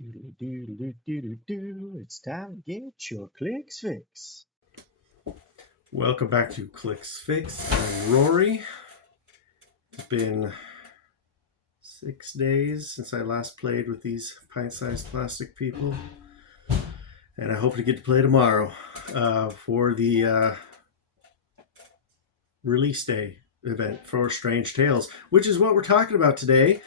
Do. It's time to get your clicks fix. Welcome back to Clicks Fix. I'm Rory. It's been 6 days since I last played with these pint-sized plastic people, and I hope to get to play tomorrow for the release day event for Strange Tales, which is what we're talking about today.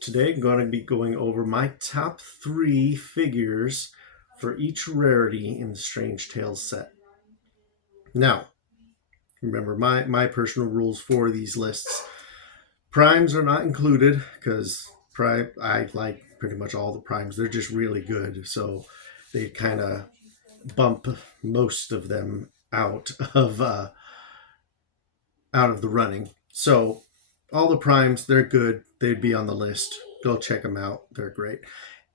Today I'm going to be going over my top 3 figures for each rarity in the Strange Tales set. Now, remember my personal rules for these lists. Primes are not included because I like pretty much all the primes. They're just really good, so they kind of bump most of them out of the running. So all the primes, they're good. They'd be on the list. Go check them out. They're great.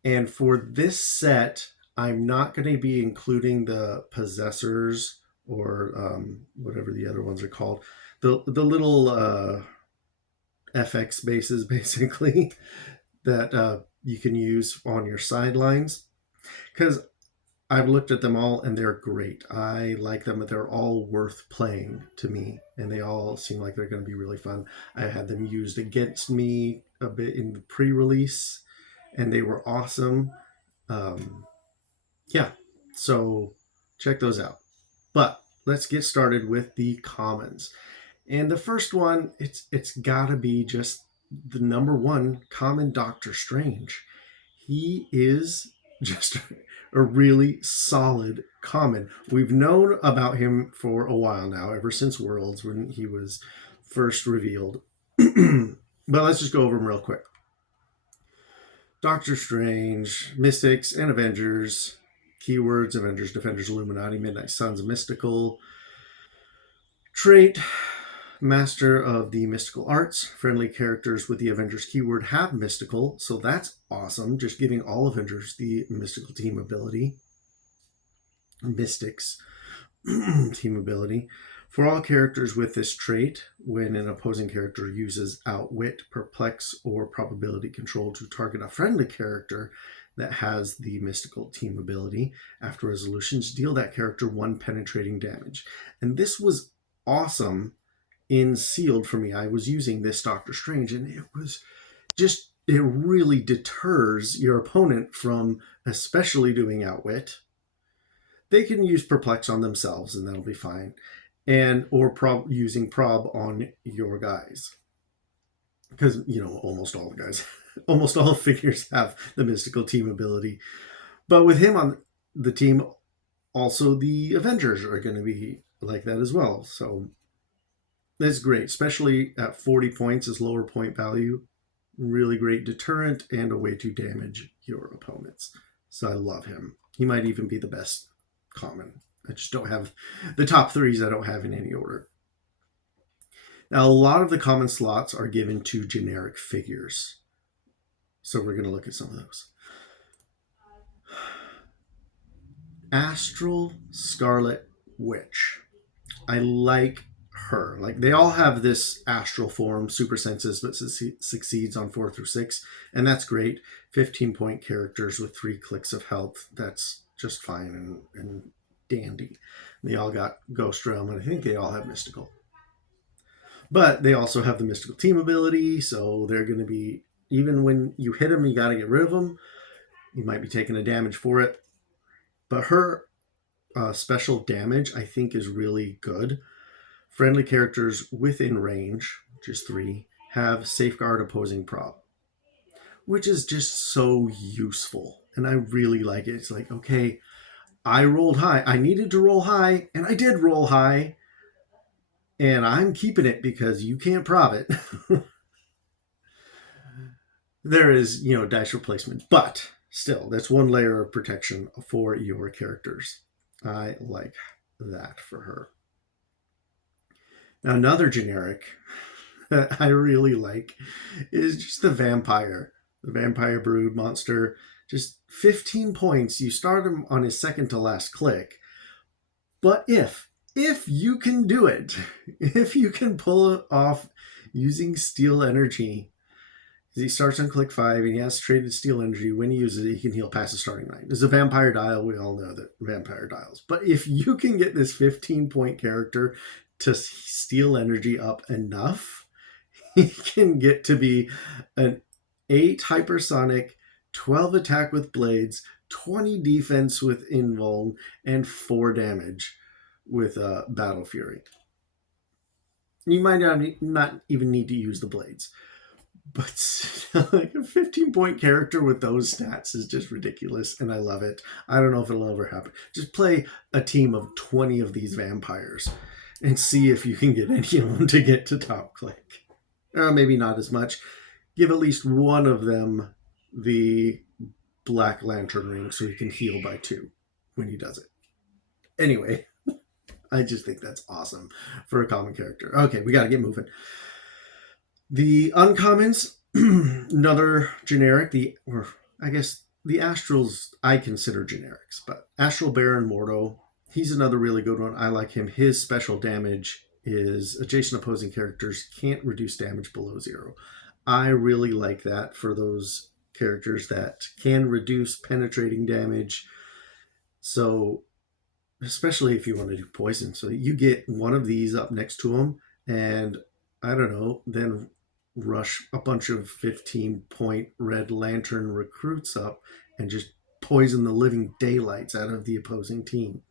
And for this set, I'm not going to be including the possessors or whatever the other ones are called. The little FX bases, basically, that you can use on your sidelines. Because I've looked at them all and they're great. I like them. They're all worth playing to me, and they all seem like they're going to be really fun. I had them used against me a bit in the pre-release, and they were awesome. Yeah, so check those out. But let's get started with the commons. And the first one, it's got to be just the number one common Doctor Strange. He is just a really solid common. We've known about him for a while now, ever since Worlds when he was first revealed. But let's just go over him real quick. Doctor Strange, Mystics, and Avengers. Keywords: Avengers, Defenders, Illuminati, Midnight Suns, Mystical. Trait: Master of the Mystical Arts. Friendly characters with the Avengers keyword have Mystical, so that's awesome. Just giving all Avengers the Mystical team ability. Mystics team ability. For all characters with this trait, when an opposing character uses Outwit, Perplex, or Probability Control to target a friendly character that has the Mystical team ability, after resolutions, deal that character 1 penetrating damage. And this was awesome in Sealed for me. I was using this Doctor Strange, and it was just, it really deters your opponent from especially doing Outwit. They can use Perplex on themselves, and that'll be fine. And or using Prob on your guys. Because, almost all the guys, almost all figures have the Mystical team ability. But with him on the team, also the Avengers are going to be like that as well. So that's great, especially at 40 points as lower point value. Really great deterrent and a way to damage your opponents. So I love him. He might even be the best common. I just don't have the top 3s. I don't have in any order. Now, a lot of the common slots are given to generic figures. So we're going to look at some of those. Astral Scarlet Witch. I like her. Like, they all have this astral form, super senses, but succeeds on 4 through 6. And that's great. 15-point characters with 3 clicks of health. That's just fine and dandy. They all got Ghost Realm, and I think they all have Mystical. But they also have the Mystical team ability, so they're going to be, even when you hit them, you got to get rid of them. You might be taking a damage for it. But her special damage, I think, is really good. Friendly characters within range, which is 3, have Safeguard opposing Prob, which is just so useful. And I really like it. It's like, okay, I rolled high. I needed to roll high, and I did roll high. And I'm keeping it because you can't prob it. There is, dice replacement. But still, that's one layer of protection for your characters. I like that for her. Now, another generic that I really like is just the Vampire. The Vampire Brood monster. Just 15 points. You start him on his second to last click. But if you can do it, if you can pull it off using Steel Energy, He starts on click 5 and he has traded steel energy. When he uses it, he can heal past the starting line. There's a vampire dial. We all know that vampire dials. But if you can get this 15-point character to steal energy up enough, he can get to be an 8 hypersonic, 12 attack with blades, 20 defense with invuln, and 4 damage with Battle Fury. You might not even need to use the blades. But like a 15-point character with those stats is just ridiculous, and I love it. I don't know if it'll ever happen. Just play a team of 20 of these vampires and see if you can get any of them to get to top click. Or maybe not as much. Give at least one of them the Black Lantern ring so he can heal by 2 when he does it. Anyway, I just think that's awesome for a common character. Okay, we got to get moving. The uncommons, another generic, the Astrals I consider generics, but Astral Baron Mordo, he's another really good one. I like him. His special damage is adjacent opposing characters can't reduce damage below 0. I really like that for those characters that can reduce penetrating damage. So, especially if you want to do poison. So you get one of these up next to him and, I don't know, then rush a bunch of 15-point Red Lantern recruits up and just poison the living daylights out of the opposing team.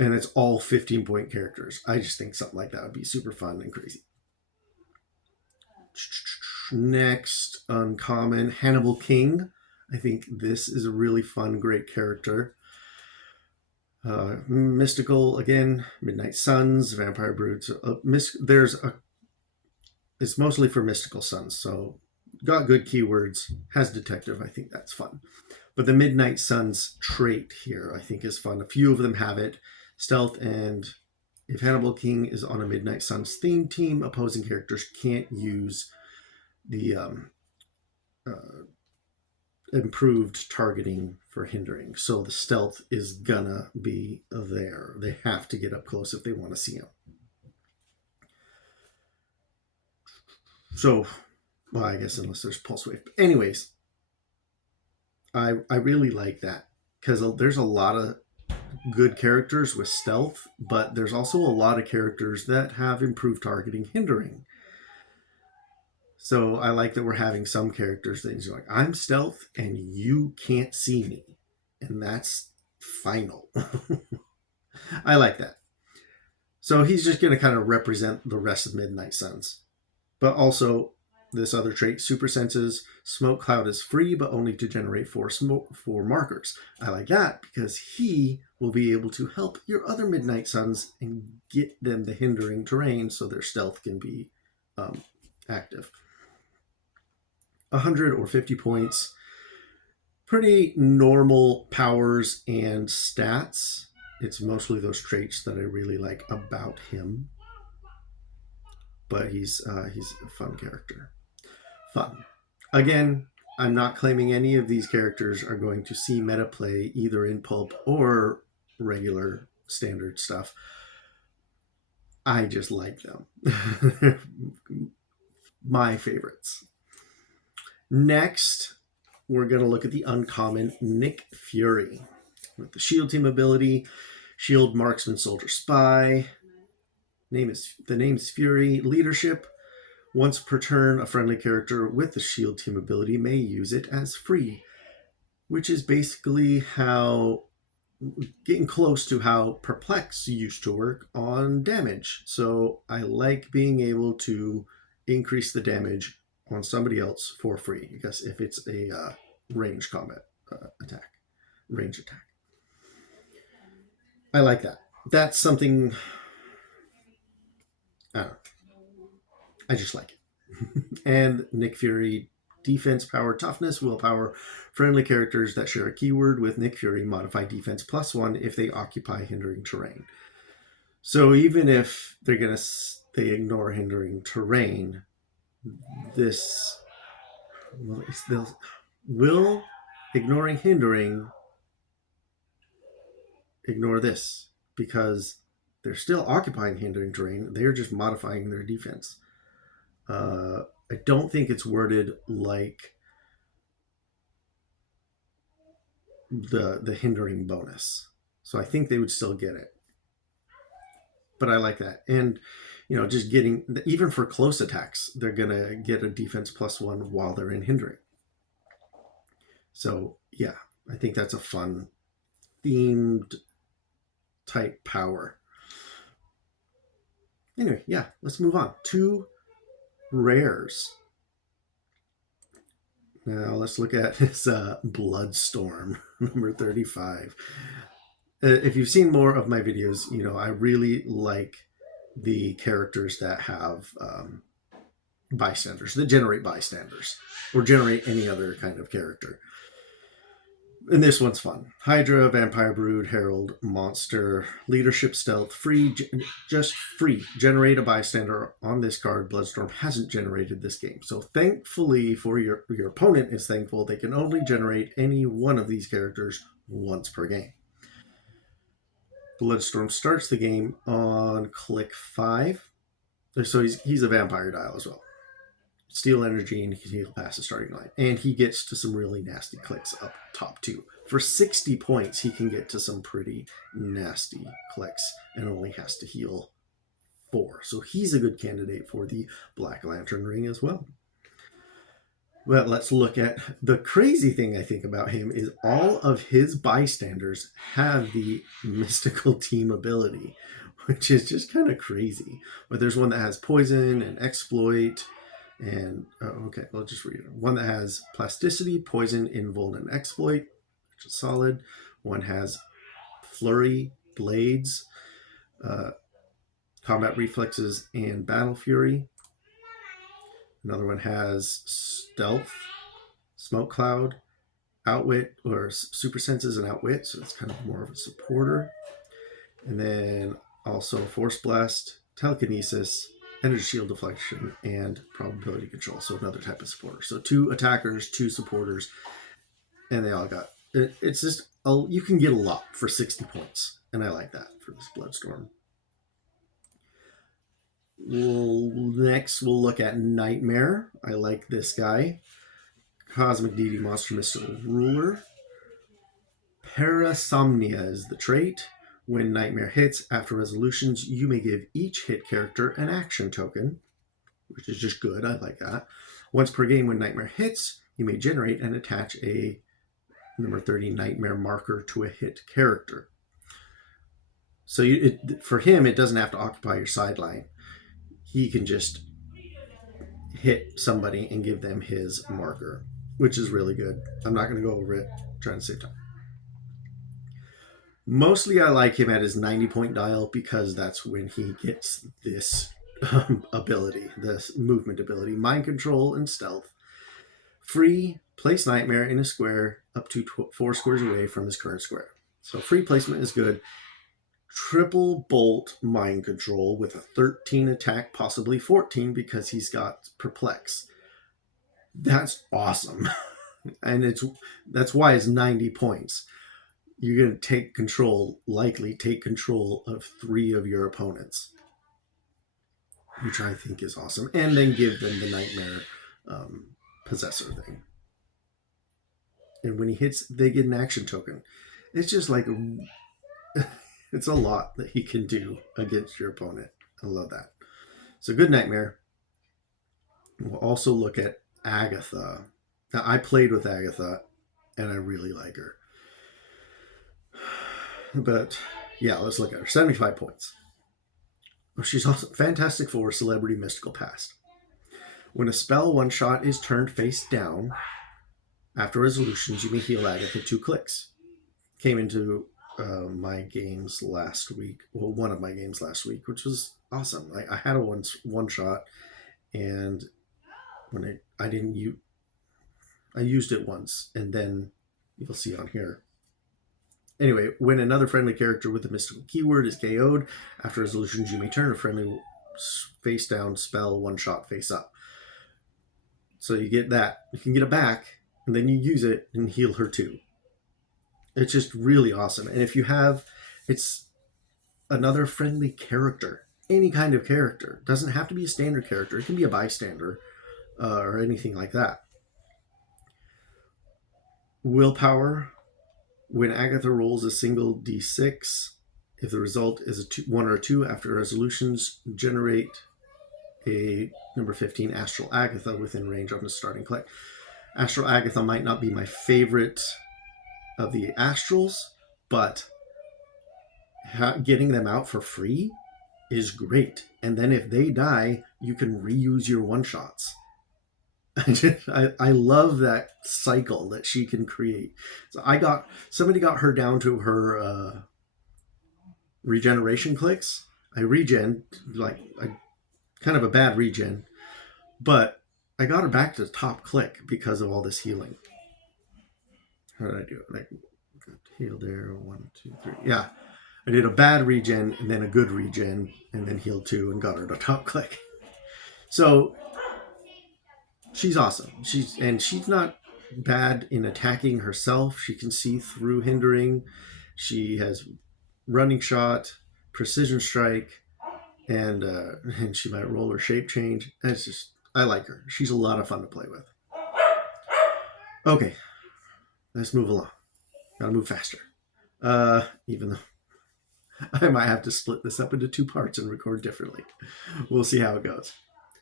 And it's all 15-point characters. I just think something like that would be super fun and crazy. Next, uncommon, Hannibal King. I think this is a really fun, great character. Mystical, again, Midnight Suns, Vampire Broods. It's mostly for Mystical Suns, so got good keywords, has Detective, I think that's fun. But the Midnight Suns trait here, I think is fun. A few of them have it. Stealth, and if Hannibal King is on a Midnight Suns theme team, opposing characters can't use the improved targeting for hindering. So the stealth is gonna be there. They have to get up close if they want to see him. So, well, I guess unless there's pulse wave. But anyways, I really like that because there's a lot of good characters with stealth, but there's also a lot of characters that have improved targeting hindering. So I like that we're having some characters that are like, I'm stealth and you can't see me. And that's final. I like that. So he's just going to kind of represent the rest of Midnight Suns. But also this other trait, Super Senses, Smoke Cloud is free, but only to generate 4 markers. I like that because he will be able to help your other Midnight Suns and get them the hindering terrain so their stealth can be active. 100 or 50 points. Pretty normal powers and stats. It's mostly those traits that I really like about him. But he's a fun character. Fun. Again, I'm not claiming any of these characters are going to see meta play either in pulp or regular standard stuff. I just like them. They're my favorites. Next, we're going to look at the uncommon Nick Fury. With the shield team ability, shield marksman soldier spy. The name's Fury. Leadership. Once per turn, a friendly character with the shield team ability may use it as free, which is basically getting close to how Perplex used to work on damage. So I like being able to increase the damage on somebody else for free, because if it's a range combat range attack. I like that. That's something, I don't know. I just like it. And Nick Fury, defense, power, toughness, willpower. Friendly characters that share a keyword with Nick Fury modify defense +1 if they occupy hindering terrain. So even if they ignore hindering terrain, will ignoring hindering ignore this, because they're still occupying hindering terrain. They're just modifying their defense. I don't think it's worded like the hindering bonus. So I think they would still get it. But I like that. And, you know, just getting, even for close attacks, they're going to get a defense +1 while they're in hindering. So, yeah, I think that's a fun themed type power. Anyway, yeah, let's move on. 2 rares. Now let's look at this Bloodstorm, number 35. If you've seen more of my videos, you know, I really like the characters that have bystanders, that generate bystanders, or generate any other kind of character. And this one's fun. Hydra, Vampire Brood, Herald, Monster, Leadership, Stealth, free, just free. Generate a bystander on this card. Bloodstorm hasn't generated this game. So thankfully for your opponent is thankful, they can only generate any one of these characters once per game. Bloodstorm starts the game on click 5. So he's a vampire dial as well. Steal energy and he can heal past the starting line. And he gets to some really nasty clicks up top too. For 60 points, he can get to some pretty nasty clicks and only has to heal 4. So he's a good candidate for the Black Lantern ring as well. Well, let's look at the crazy thing I think about him is all of his bystanders have the mystical team ability, which is just kind of crazy. But there's one that has poison and exploit. And okay, I'll just read it. One that has plasticity, poison, invuln, and exploit, which is solid. One has flurry, blades, combat reflexes, and battle fury. Another one has stealth, smoke cloud, outwit, or super senses and outwit, so it's kind of more of a supporter. And then also force blast, telekinesis, energy shield deflection, and probability control. So another type of supporter. So 2 attackers, 2 supporters, and they all got it. It's just you can get a lot for 60 points, and I like that for this Bloodstorm. Next, we'll look at Nightmare. I like this guy. Cosmic Deity Monster Mystical Ruler. Parasomnia is the trait. When Nightmare hits, after resolutions, you may give each hit character an action token, which is just good. I like that. Once per game, when Nightmare hits, you may generate and attach a number 30 Nightmare marker to a hit character. So for him, it doesn't have to occupy your sideline. He can just hit somebody and give them his marker, which is really good. I'm not going to go over it. I'm trying to save time. Mostly I like him at his 90-point dial because that's when he gets this ability, this movement ability. Mind control and stealth. Free, place Nightmare in a square up to 4 squares away from his current square. So free placement is good. Triple bolt mind control with a 13 attack, possibly 14 because he's got perplex. That's awesome. And that's why it's 90 points. You're going to likely take control of 3 of your opponents, which I think is awesome. And then give them the Nightmare Possessor thing. And when he hits, they get an action token. It's just like, it's a lot that he can do against your opponent. I love that. So good Nightmare. We'll also look at Agatha. Now, I played with Agatha, and I really like her. But yeah, let's look at her. 75 points. She's also Fantastic Four Celebrity Mystical Past. When a spell one-shot is turned face down, after resolutions, you may heal Agatha 2 clicks. Came into my games last week. Well, one of my games last week, which was awesome. I had a one-shot, and when I used it once, and then you'll see on here. Anyway, when another friendly character with a mystical keyword is KO'd, after resolutions, you may turn a friendly face down spell one-shot face up. So you get that. You can get it back, and then you use it and heal her too. It's just really awesome. And if you have, it's another friendly character, any kind of character. It doesn't have to be a standard character. It can be a bystander. or anything like that. Willpower. When Agatha rolls a single d6, if the result is a 1 or a 2 after resolutions, generate a number 15 Astral Agatha within range on the starting click. Astral Agatha might not be my favorite of the Astrals, but getting them out for free is great. And then if they die, you can reuse your one-shots. I love that cycle that she can create. So somebody got her down to her regeneration clicks. I regen, kind of a bad regen, but I got her back to the top click because of all this healing. How did I do it? Healed there, 1, 2, 3. Yeah, I did a bad regen and then a good regen and then healed 2 and got her to top click. So she's awesome. She's not bad in attacking herself. She can see through hindering. She has running shot, precision strike, and she might roll her shape change. It's just, I like her. She's a lot of fun to play with. Okay, let's move along. Gotta move faster. Even though I might have to split this up into 2 parts and record differently. We'll see how it goes.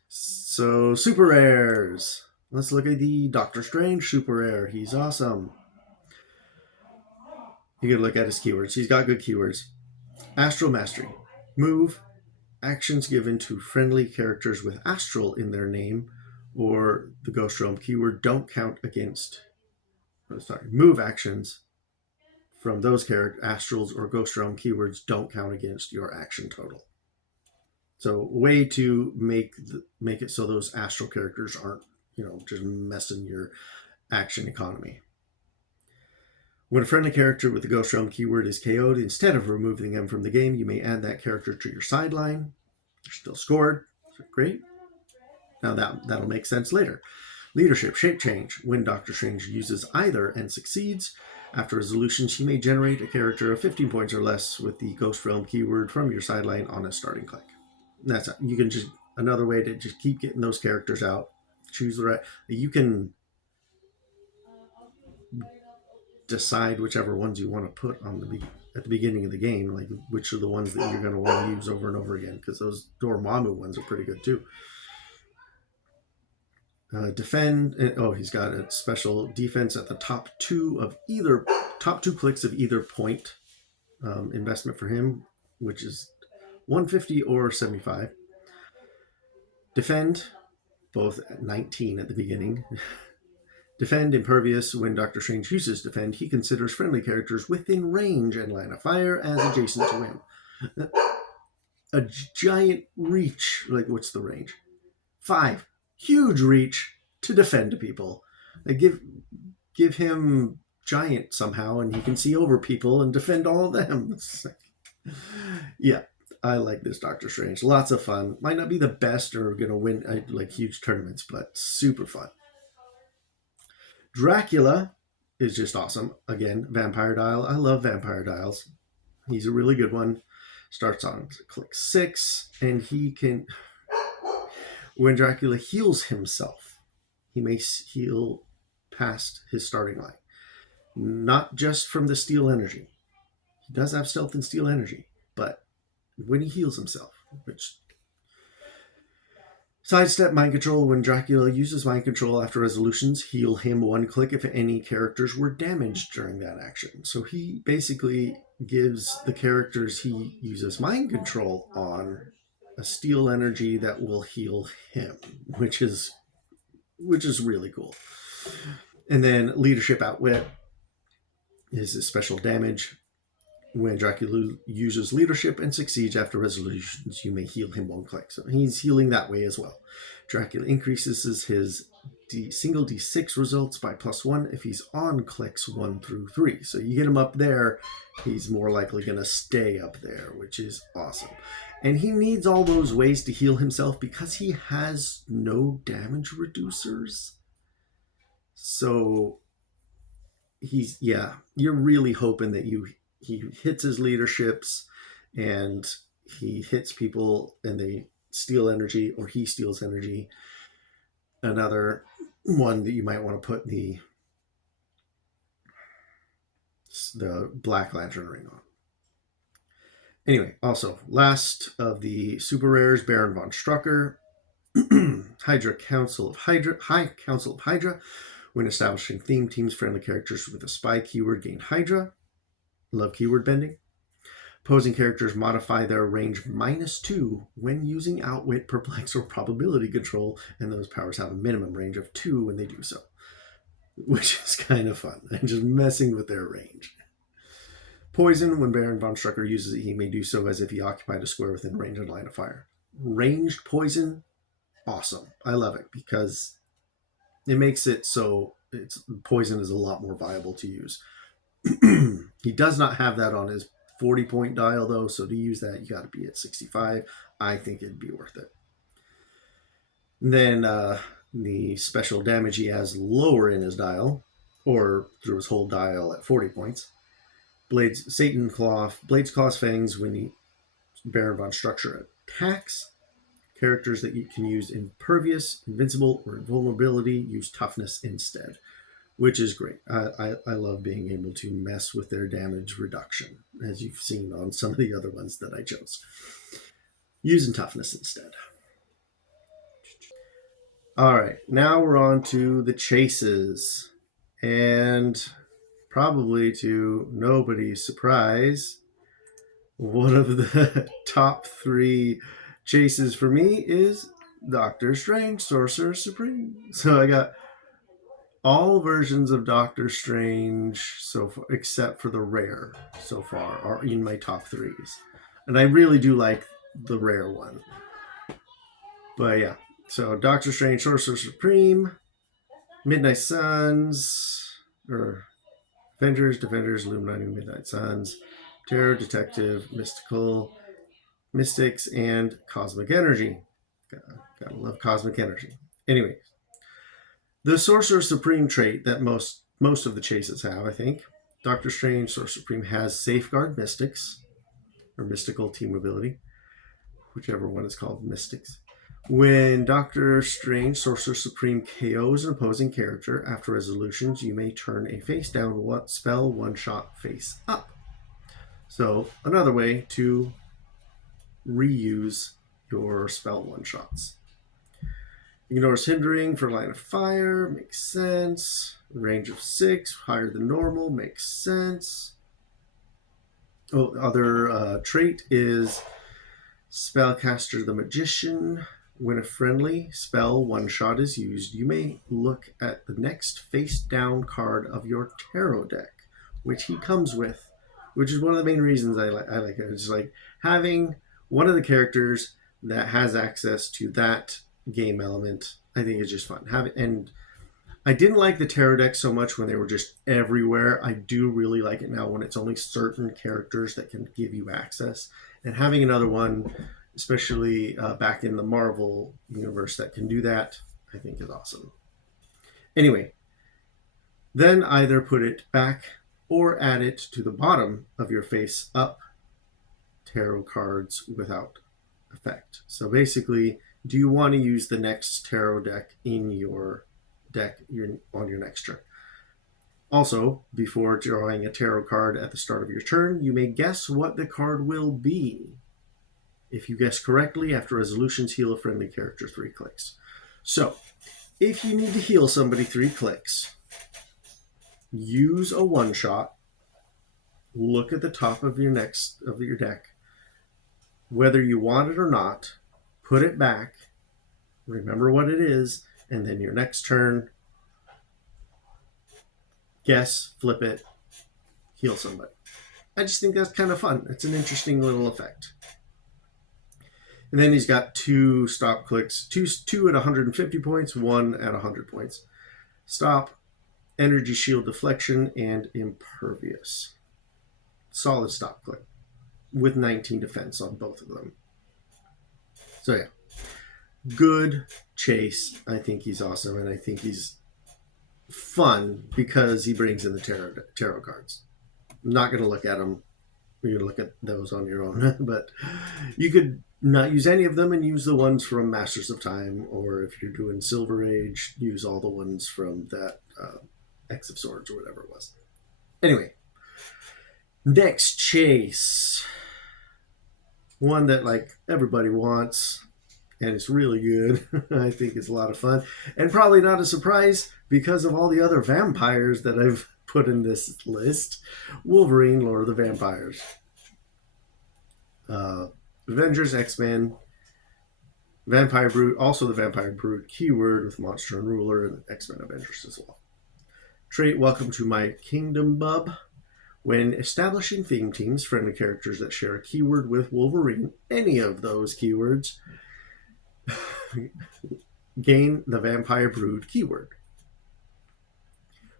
So, super rares. Let's look at the Doctor Strange super rare. He's awesome. You can look at his keywords. He's got good keywords. Astral Mastery. Move. Actions given to friendly characters with astral in their name or the Ghost Realm keyword don't count against... Move actions from those astrals or Ghost Realm keywords don't count against your action total. So a way to make it so those astral characters aren't, just messing your action economy. When a friendly character with the Ghost Realm keyword is KO'd, instead of removing them from the game, you may add that character to your sideline. They're still scored. Great. Now that'll make sense later. Leadership, shape change. When Doctor Strange uses either and succeeds, after resolution, she may generate a character of 15 points or less with the Ghost Realm keyword from your sideline on a starting click. That's it. You can just, another way to just keep getting those characters out. Choose the right. You can decide whichever ones you want to put at the beginning of the game, like which are the ones that you're going to want to use over and over again, because those Dormammu ones are pretty good too. Defend. He's got a special defense at the top 2 clicks of either point. Investment for him, which is 150 or 75. Defend, both at 19 at the beginning. Defend, impervious. When Doctor Strange uses defend, he considers friendly characters within range and line of fire as adjacent to him. A giant reach. What's the range? 5. Huge reach to defend people. Give him giant somehow, and he can see over people and defend all of them. Yeah, I like this Doctor Strange. Lots of fun. Might not be the best or going to win huge tournaments, but super fun. Dracula is just awesome. Again, Vampire Dial. I love Vampire Dials. He's a really good one. Starts on click 6, and he can... When Dracula heals himself, he may heal past his starting line. Not just from the steel energy. He does have stealth and steel energy, but when he heals himself, which... Sidestep mind control. When Dracula uses mind control after resolutions, heal him 1 click if any characters were damaged during that action. So he basically gives the characters he uses mind control on a steel energy that will heal him, which is really cool. And then leadership outwit is a special damage. When Dracula uses leadership and succeeds after resolutions, you may heal him 1 click. So he's healing that way as well. Dracula increases his single D6 results by +1 if he's on clicks 1 through 3. So you get him up there, he's more likely going to stay up there, which is awesome. And he needs all those ways to heal himself because he has no damage reducers. So you're really hoping that he hits his leaderships and he hits people and they steal energy, or he steals energy. another one that you might want to put the Black Lantern ring on. Anyway, also, last of the super rares, Baron von Strucker, Hydra Council of Hydra, High Council of Hydra. When establishing theme teams, friendly characters with a spy keyword gain Hydra. Love keyword bending. Opposing characters modify their range -2 when using Outwit, Perplex, or Probability Control, and those powers have a minimum range of 2 when they do so, which is kind of fun. And just messing with their range. Poison, when Baron von Strucker uses it, he may do so as if he occupied a square within range and line of fire. Ranged poison, awesome. I love it because it makes it so poison is a lot more viable to use. He does not have that on his 40-point dial, though, so to use that, you got to be at 65. I think it'd be worth it. And then the special damage he has lower in his dial, or through his whole dial at 40 points. Blades Claw's Fangs when the Baron von Strucker attacks. Characters that you can use Impervious, Invincible, or Invulnerability use Toughness instead, which is great. I love being able to mess with their damage reduction, as you've seen on some of the other ones that I chose. Using Toughness instead. All right, now we're on to the chases. And probably to nobody's surprise, one of the top 3 chases for me is Doctor Strange, Sorcerer Supreme. So I got all versions of Doctor Strange so far, except for the rare so far, are in my top 3s. And I really do like the rare one. But yeah, so Doctor Strange, Sorcerer Supreme, Midnight Suns, or Avengers, Defenders, Illuminati, Midnight Suns, Terror, Detective, Mystics, and Cosmic Energy. Gotta love Cosmic Energy. Anyways, the Sorcerer Supreme trait that most of the chases have, I think. Doctor Strange, Sorcerer Supreme has Safeguard Mystics, or Mystical Team Ability, whichever one is called Mystics. When Doctor Strange, Sorcerer Supreme KOs an opposing character, after resolutions, you may turn a face-down spell one-shot face up. So, another way to reuse your spell one-shots. Ignores hindering for line of fire, makes sense. Range of 6, higher than normal, makes sense. Other trait is Spellcaster the Magician. When a friendly spell one-shot is used, you may look at the next face-down card of your tarot deck, which he comes with, which is one of the main reasons I like it. It's like having one of the characters that has access to that game element. I think it's just fun. And I didn't like the tarot deck so much when they were just everywhere. I do really like it now when it's only certain characters that can give you access. And having another one, especially back in the Marvel universe, that can do that, I think is awesome. Anyway, then either put it back or add it to the bottom of your face-up tarot cards without effect. So basically, do you want to use the next tarot deck in your deck on your next turn? Also, before drawing a tarot card at the start of your turn, you may guess what the card will be. If you guess correctly, after resolutions, heal a friendly character 3 clicks. So, if you need to heal somebody 3 clicks, use a one-shot, look at the top of your deck, whether you want it or not, put it back, remember what it is, and then your next turn, guess, flip it, heal somebody. I just think that's kind of fun. It's an interesting little effect. And then he's got 2 stop clicks, two at 150 points, 1 at 100 points. Stop, energy shield deflection, and impervious. Solid stop click with 19 defense on both of them. So yeah, good chase. I think he's awesome, and I think he's fun because he brings in the tarot cards. I'm not going to look at them. You're going to look at those on your own, but you could not use any of them and use the ones from Masters of Time, or if you're doing Silver Age, use all the ones from that X of Swords or whatever it was. Anyway, next chase. One that like everybody wants, and it's really good. I think it's a lot of fun, and probably not a surprise because of all the other vampires that I've put in this list. Wolverine, Lord of the Vampires. Avengers, X-Men, Vampire Brute, also the Vampire Brute keyword with Monster and Ruler, and X-Men Avengers as well. Trait, welcome to my kingdom, bub. When establishing theme teams, friendly characters that share a keyword with Wolverine, any of those keywords, gain the Vampire Brood keyword.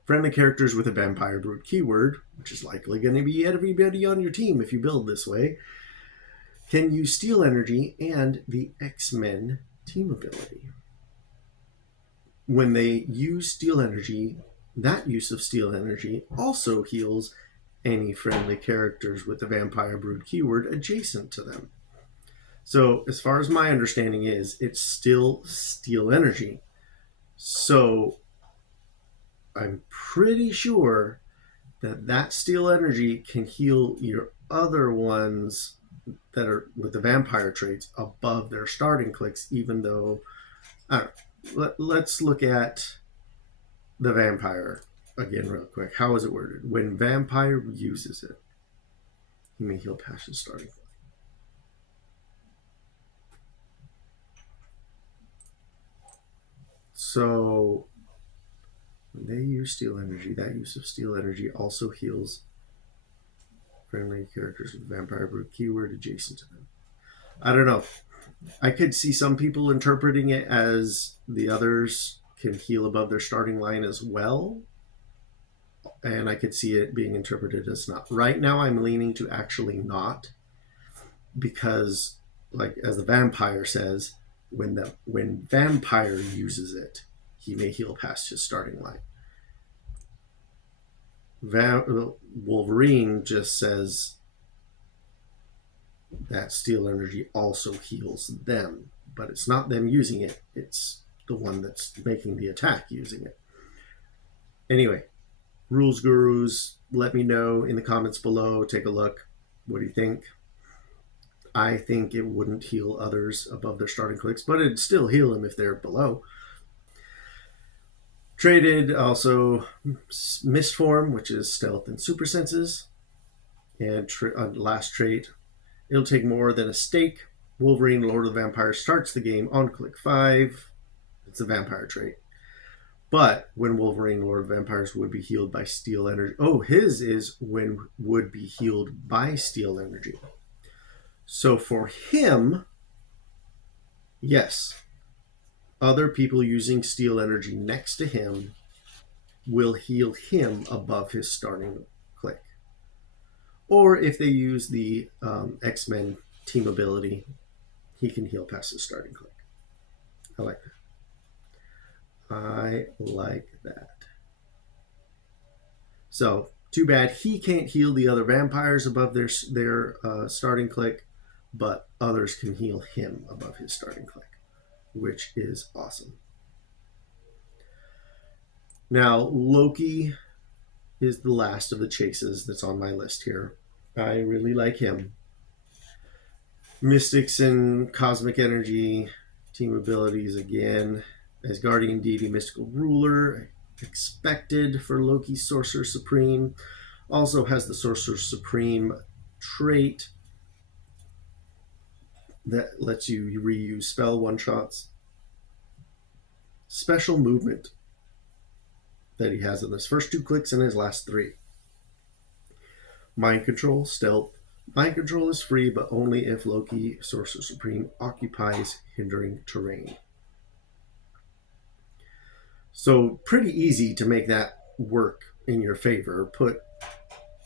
Friendly characters with a Vampire Brood keyword, which is likely going to be everybody on your team if you build this way, can use Steel Energy and the X-Men team ability. When they use Steel Energy, that use of Steel Energy also heals any friendly characters with the Vampire Brood keyword adjacent to them. So as far as my understanding is, it's still Steel Energy. So I'm pretty sure that Steel Energy can heal your other ones that are with the vampire traits above their starting clicks, even though let's look at the vampire again real quick. How is it worded? When vampire uses it, he may heal past his starting click. So when they use Steel Energy, that use of Steel Energy also heals friendly characters with Vampire Brute keyword adjacent to them. I don't know. I could see some people interpreting it as the others can heal above their starting line as well. And I could see it being interpreted as not. Right now I'm leaning to actually not, because like as the vampire says, when vampire uses it, he may heal past his starting line. Wolverine just says that Steel Energy also heals them, but it's not them using it, it's the one that's making the attack using it. Anyway, rules gurus, let me know in the comments below. Take a look. What do you think? I think it wouldn't heal others above their starting clicks, but it'd still heal them if they're below. Traded also Mist Form, which is stealth and super senses. And last trait, it'll take more than a stake. Wolverine, Lord of the Vampires, starts the game on click 5. It's a vampire trait. But when Wolverine, Lord of the Vampires, would be healed by Steel Energy. Oh, his is when would be healed by Steel Energy. So for him, yes, other people using Steel Energy next to him will heal him above his starting click. Or if they use the X-Men team ability, he can heal past his starting click. I like that. I like that. So, too bad he can't heal the other vampires above their starting click, but others can heal him above his starting click, which is awesome. Now, Loki is the last of the chases that's on my list here. I really like him. Mystics and Cosmic Energy, team abilities again. As Guardian Deity, Mystical Ruler, expected for Loki, Sorcerer Supreme. Also has the Sorcerer Supreme trait that lets you reuse spell one-shots. Special movement that he has in his first 2 clicks and his last 3. Mind Control, Stealth. Mind Control is free, but only if Loki, Sorcerer Supreme, occupies hindering terrain. So pretty easy to make that work in your favor.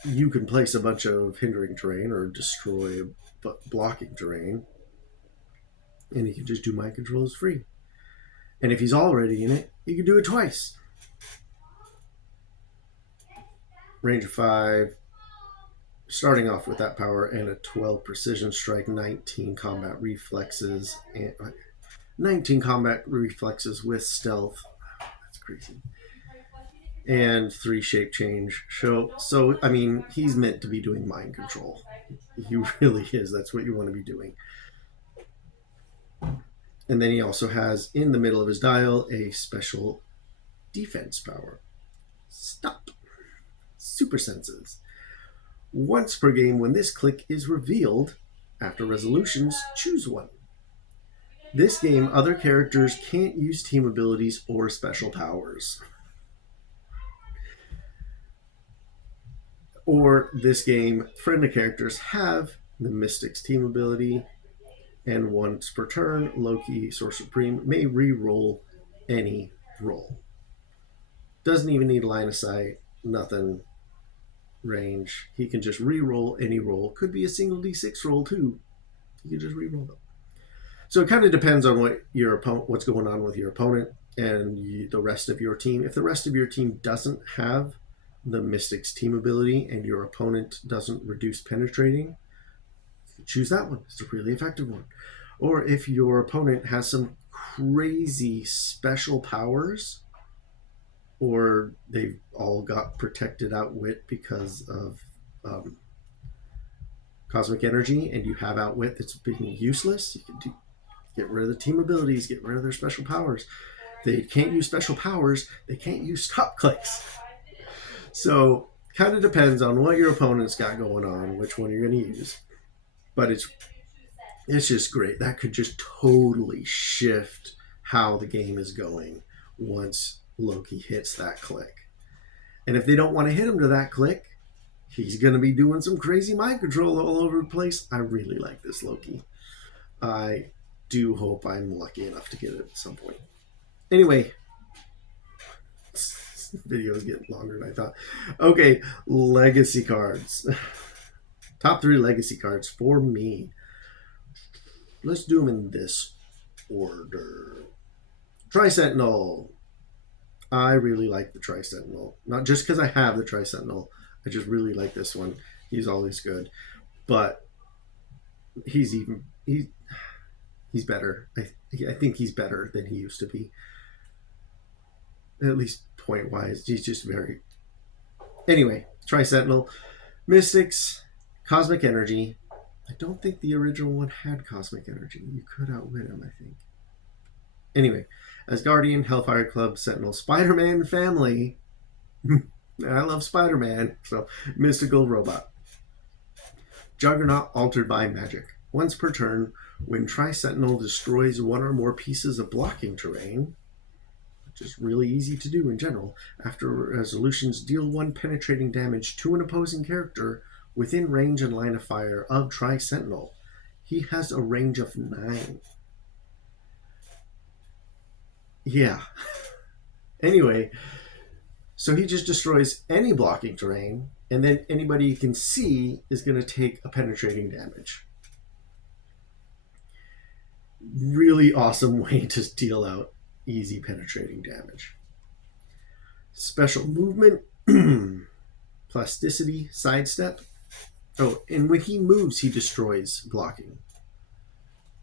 You can place a bunch of hindering terrain or destroy blocking terrain, and you can just do Mind Control is free. And if he's already in it, you can do it twice. Range of 5. starting off with that power and a 12 precision strike, 19 combat reflexes, and 19 combat reflexes with stealth. That's crazy. And 3 shape change. So I mean, he's meant to be doing mind control. He really is. That's what you want to be doing. And then he also has in the middle of his dial a special defense power. Stop. Super senses. Once per game, when this click is revealed, after resolutions, choose one. This game, other characters can't use team abilities or special powers. Or this game, friendly characters have the Mystic's team ability, and once per turn, Loki, Sorcerer Supreme, may re-roll any roll. Doesn't even need line of sight, nothing, range. He can just re-roll any roll. Could be a single d6 roll too. You can just re-roll them. So it kind of depends on what's going on with your opponent and the rest of your team. If the rest of your team doesn't have the Mystic's team ability and your opponent doesn't reduce penetrating, choose that one. It's a really effective one. Or if your opponent has some crazy special powers, or they've all got protected outwit because of cosmic energy, and you have outwit that's being useless, you can get rid of the team abilities, get rid of their special powers. They can't use special powers, they can't use stop clicks. So kind of depends on what your opponent's got going on, which one you're going to use. But it's just great. That could just totally shift how the game is going once Loki hits that click. And if they don't want to hit him to that click, he's going to be doing some crazy mind control all over the place. I really like this Loki. I do hope I'm lucky enough to get it at some point. Anyway, this video is getting longer than I thought. Okay, legacy cards. Top 3 legacy cards for me. Let's do them in this order. Tri-Sentinel. I really like the Tri-Sentinel. Not just because I have the Tri-Sentinel. I just really like this one. He's always good. But he's better. I think he's better than he used to be. At least point-wise. He's just very... Anyway, Tri-Sentinel. Mystics. Cosmic Energy. I don't think the original one had cosmic energy. You could outwit him, I think. Anyway, Asgardian, Hellfire Club, Sentinel, Spider-Man family. I love Spider-Man, so mystical robot. Juggernaut, altered by magic. Once per turn, when Tri-Sentinel destroys one or more pieces of blocking terrain, which is really easy to do in general, after resolutions, deal 1 penetrating damage to an opposing character within range and line of fire of Tri-Sentinel. He has a range of 9. Yeah. Anyway, so he just destroys any blocking terrain, and then anybody you can see is going to take a penetrating damage. Really awesome way to deal out easy penetrating damage. Special movement, plasticity, sidestep. Oh, and when he moves, he destroys blocking.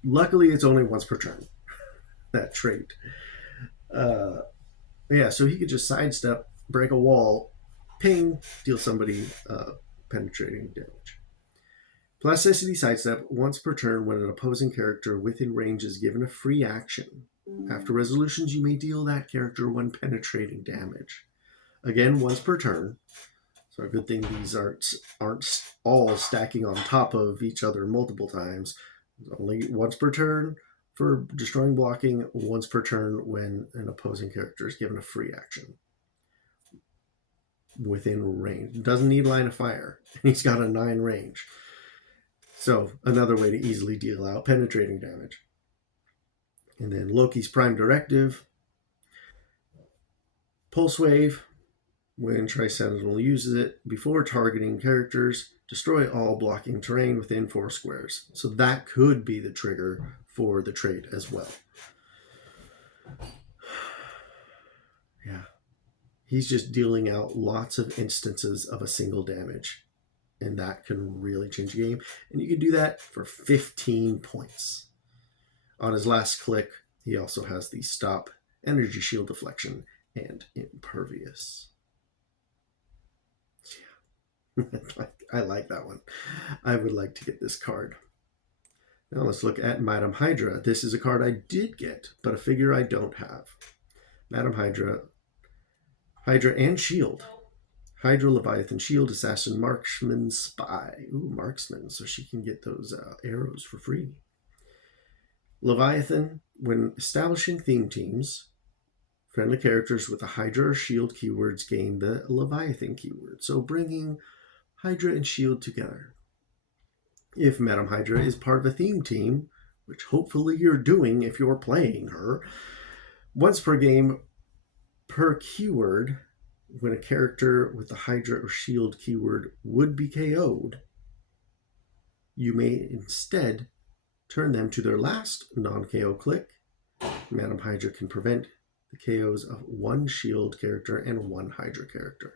Luckily, it's only once per turn, that trait. Yeah, so he could just sidestep, break a wall, ping, deal somebody penetrating damage. Plasticity sidestep, once per turn when an opposing character within range is given a free action. After resolutions, you may deal that character 1 penetrating damage. Again, once per turn. So a good thing these aren't all stacking on top of each other multiple times. Only once per turn for destroying blocking, once per turn when an opposing character is given a free action. Within range. Doesn't need line of fire. He's got a 9 range. So another way to easily deal out penetrating damage. And then Loki's Prime Directive. Pulse Wave. When Tri-Sentinel uses it before targeting characters, destroy all blocking terrain within 4 squares. So that could be the trigger for the trait as well. Yeah. He's just dealing out lots of instances of a single damage. And that can really change the game. And you can do that for 15 points. On his last click, he also has the stop, energy shield deflection, and impervious. Yeah. I like that one. I would like to get this card. Now let's look at Madam Hydra. This is a card I did get, but a figure I don't have. Madam Hydra. Hydra and Shield. Hydra, Leviathan, Shield, Assassin, Marksman, Spy. Ooh, Marksman, so she can get those arrows for free. Leviathan, when establishing theme teams, friendly characters with the Hydra or Shield keywords gain the Leviathan keyword. So bringing Hydra and Shield together. If Madam Hydra is part of a theme team, which hopefully you're doing if you're playing her, once per game, per keyword, when a character with the Hydra or Shield keyword would be KO'd, you may instead turn them to their last non-KO click. Madam Hydra can prevent the KOs of one Shield character and one Hydra character.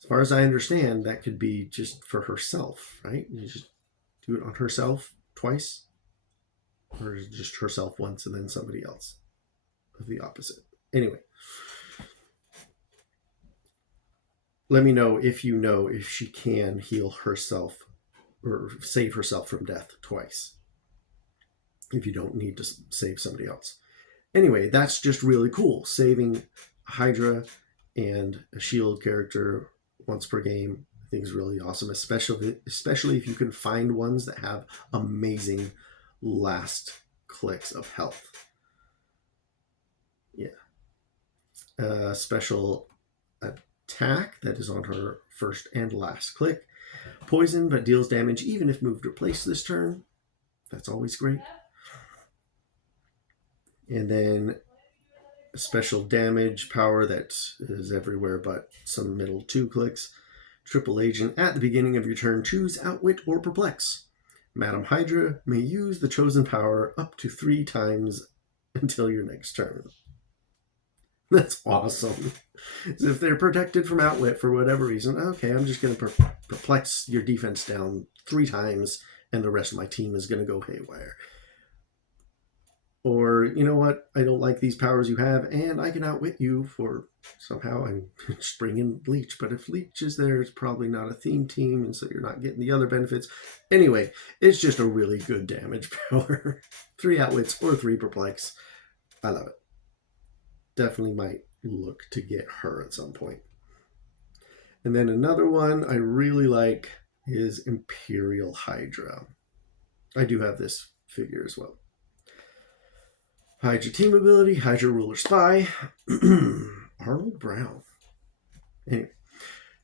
As far as I understand, that could be just for herself, right? You just do it on herself twice, or just herself once and then somebody else of the opposite. Anyway, let me know if she can heal herself or save herself from death twice, if you don't need to save somebody else. Anyway, that's just really cool. Saving Hydra and a Shield character once per game, I think is really awesome, especially if you can find ones that have amazing last clicks of health. Yeah. Special attack that is on her first and last click. Poison, but deals damage even if moved or placed this turn. That's always great. And then a special damage power that is everywhere but some middle 2 clicks. Triple agent. At the beginning of your turn, choose Outwit or Perplex. Madam Hydra may use the chosen power up to 3 times until your next turn. That's awesome. So if they're protected from Outwit for whatever reason, okay, I'm just going to perplex your defense down 3 times and the rest of my team is going to go haywire. Or, you know what, I don't like these powers you have and I can outwit you for somehow I'm just bringing Leech. But if Leech is there, it's probably not a theme team and so you're not getting the other benefits. Anyway, it's just a really good damage power. 3 outwits or 3 perplex. I love it. Definitely might look to get her at some point. And then another one I really like is Imperial Hydra. I do have this figure as well. Hydra team ability, Hydra ruler spy, Arnold Brown. Anyway,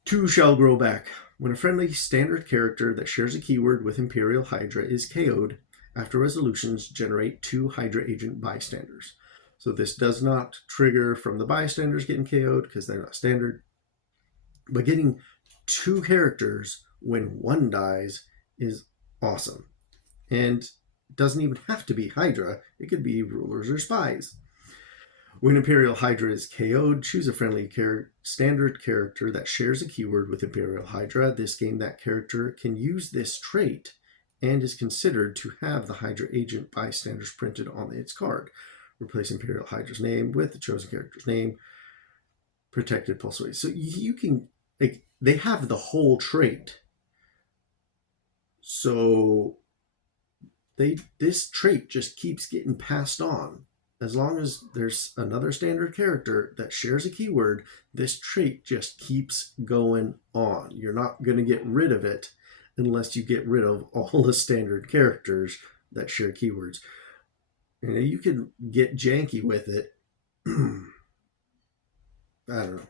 2 shall grow back. When a friendly standard character that shares a keyword with Imperial Hydra is KO'd, after resolutions generate 2 Hydra agent bystanders. So this does not trigger from the bystanders getting KO'd because they're not standard. But getting 2 characters when one dies is awesome. And it doesn't even have to be Hydra. It could be rulers or spies. When Imperial Hydra is KO'd, choose a friendly standard character that shares a keyword with Imperial Hydra. This game, that character can use this trait and is considered to have the Hydra agent bystanders printed on its card. Replace Imperial Hydra's name with the chosen character's name. Protected pulse away. So you can, like, they have the whole trait. So this trait just keeps getting passed on. As long as there's another standard character that shares a keyword, this trait just keeps going on. You're not going to get rid of it unless you get rid of all the standard characters that share keywords. You know, you can get janky with it. I don't know.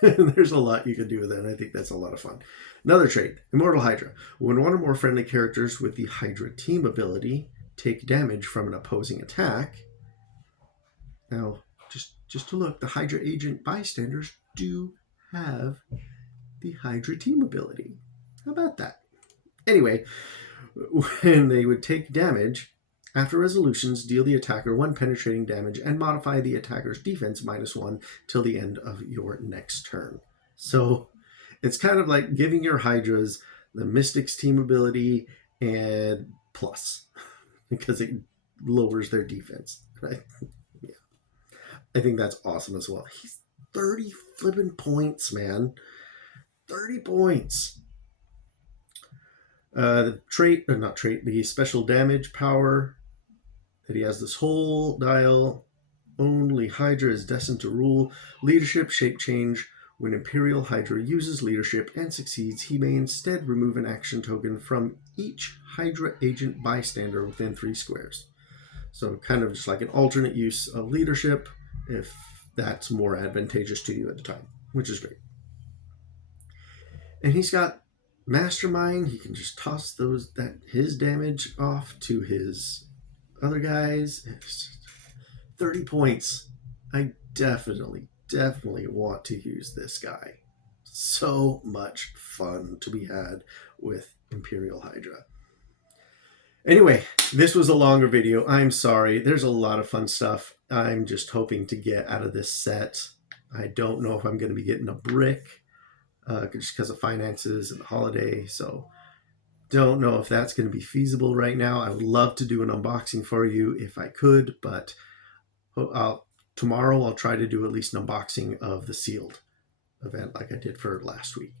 There's a lot you can do with that, and I think that's a lot of fun. Another trait, Immortal Hydra. When one or more friendly characters with the Hydra team ability take damage from an opposing attack. Now, just to look, the Hydra agent bystanders do have the Hydra team ability. How about that? Anyway, when they would take damage, after resolutions, deal the attacker 1 penetrating damage and modify the attacker's defense -1 till the end of your next turn. So It's kind of like giving your Hydras the Mystics team ability and plus, because it lowers their defense. Right? Yeah, I think that's awesome as well. He's 30 flipping points, man. 30 points. The trait, or not trait, the special damage power that he has this whole dial. Only Hydra is destined to rule. Leadership, shape change. When Imperial Hydra uses leadership and succeeds, he may instead remove an action token from each Hydra agent bystander within 3 squares. So kind of just like an alternate use of leadership if that's more advantageous to you at the time, which is great. And he's got Mastermind. He can just toss his damage off to his other guys. 30 points. I definitely want to use this guy. So much fun to be had with Imperial Hydra. Anyway, this was a longer video. I'm sorry. There's a lot of fun stuff I'm just hoping to get out of this set. I don't know if I'm going to be getting a brick just because of finances and the holiday. So don't know if that's going to be feasible right now. I would love to do an unboxing for you if I could, but tomorrow I'll try to do at least an unboxing of the sealed event like I did for last week.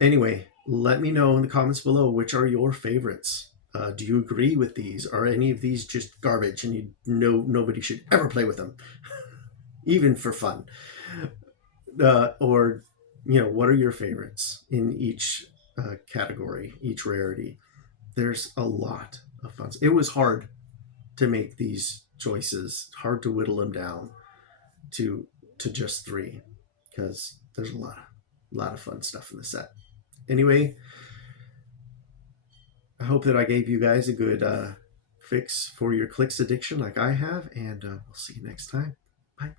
Anyway, let me know in the comments below which are your favorites. Do you agree with these? Are any of these just garbage and nobody should ever play with them, even for fun? Or what are your favorites in each category, each rarity? There's a lot of fun. It was hard to make these choices, hard to whittle them down to just 3, because there's a lot of fun stuff in the set. Anyway, I hope that I gave you guys a good fix for your Clix addiction like I have, and we'll see you next time. Bye.